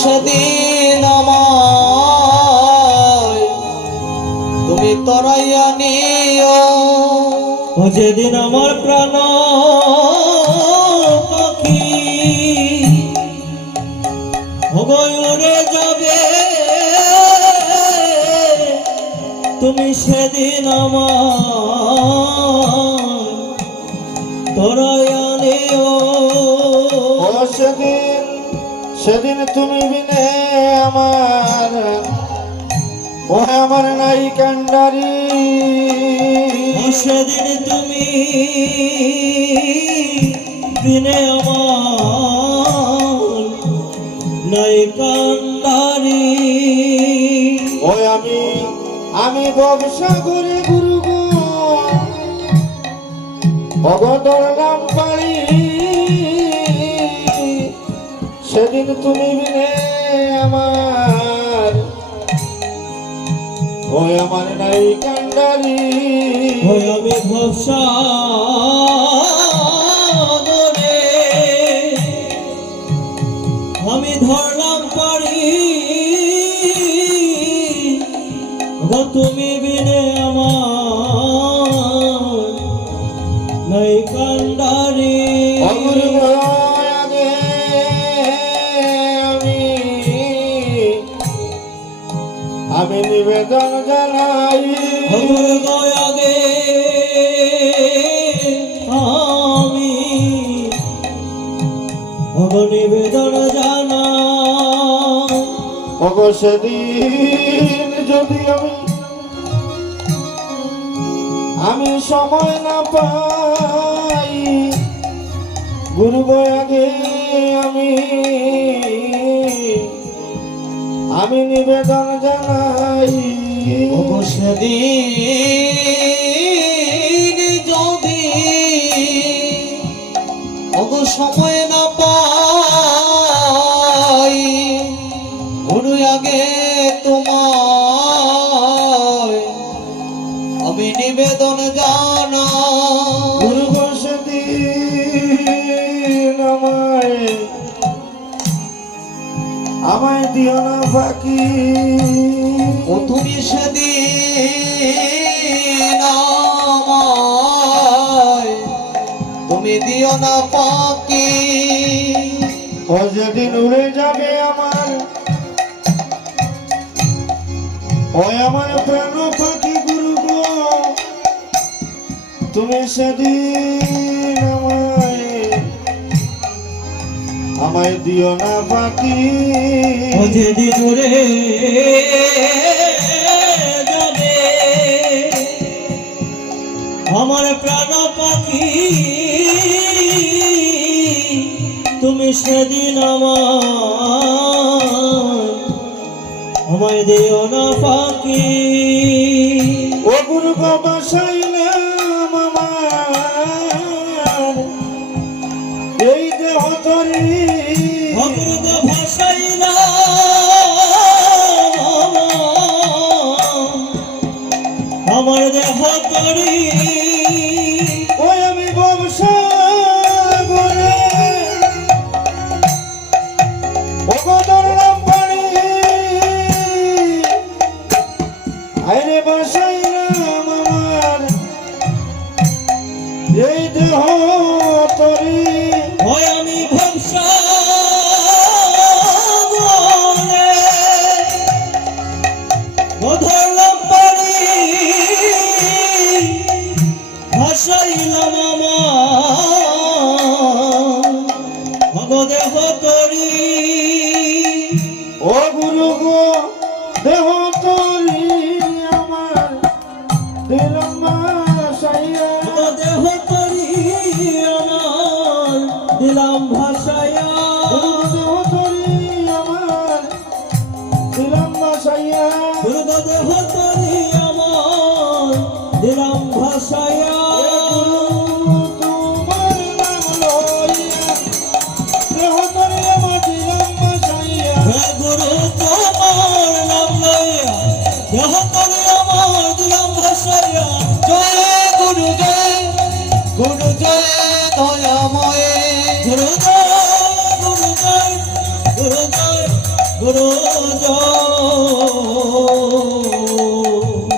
সেদিন আমায় তুমি তরাইয়া নিও, ও যেদিন আমার প্রাণ পাখি হবই উড়ে যাবে, তুমি সেদিন আমার তরাইয়া নিও। ও সেদিন সেদিন তুমি বিনে আমার, ও আমার নাই কান্ডারি। ও সেদিন তুমি বিনে আমার নাই কান্ডারি। ওই আমি ব্যবসা করে গুরু গো অবদর নাম পাই, সেদিন তুমি বিনে আমার, ওই আমার নাই কান্ডারি। ওই আমি ভবসা করে আমি ধরলাম পারি, ও তুমি বিনে আমার নাই কান্ডারি। অগুরু আগে আমি নিবেদন জানাই, অগুরু আগে আমি নিবেদন জানা। ওগো সেদিন যদি আমি সময় না পাই, গুরু আগে আমি নিবেদন জানাই। সেদিন যদি সময় না পাই, গুরু আগে তোমায় আমি নিবেদন জানা। গুরু সেদিন আমায় দিও না ফাঁকি, ও তুমি সেদিন আমায় তুমি দিও না ফাঁকি। ও যেদিন উড়ে যাবে আমার, ওই আমার প্রাণ পাখি গুরু গো, তুমি সেদিন আমায় দিও না ফাঁকি। ও যেদিন উড়ে যাবে আমার প্রাণ পাখি, তুমি সেদিন আমায় দিও না ফাঁকি। ও গুরু বাবা সাইলাম আমার এই দেহ তরি, অমৃত ভাসাইলা আমার দেহ তরি, ওই আমি ব্যবসা করে অবদর নাম পারি, আইরে বাসাইলাম আমার এই দেহ তরি। ওই আমি ভবসা ধরলাম পারি, ভাসাইলাম আমার দেহ তরি। ও গুরু গো দেহ তরি আমার দিলাম ভাসাইয়া, দেহ তরি আমার দিলাম ভাসাইয়া। দেহ তরি আমার দিলাম ভাসাইয়া, দেহ তরি আমার দিলাম ভাসাইয়া। তোমার নাম লইয়া দেহ তরি আমার দিলাম ভাসাইয়া। গুরু তোমার নাম লইয়া দেহ তরি আমার দিলাম ভাসাইয়া। জয় গুরু জয়, গুরু জয় দয়াময়, গুরু জয়, গুরু জয়, গুরু জয়, গুরুজন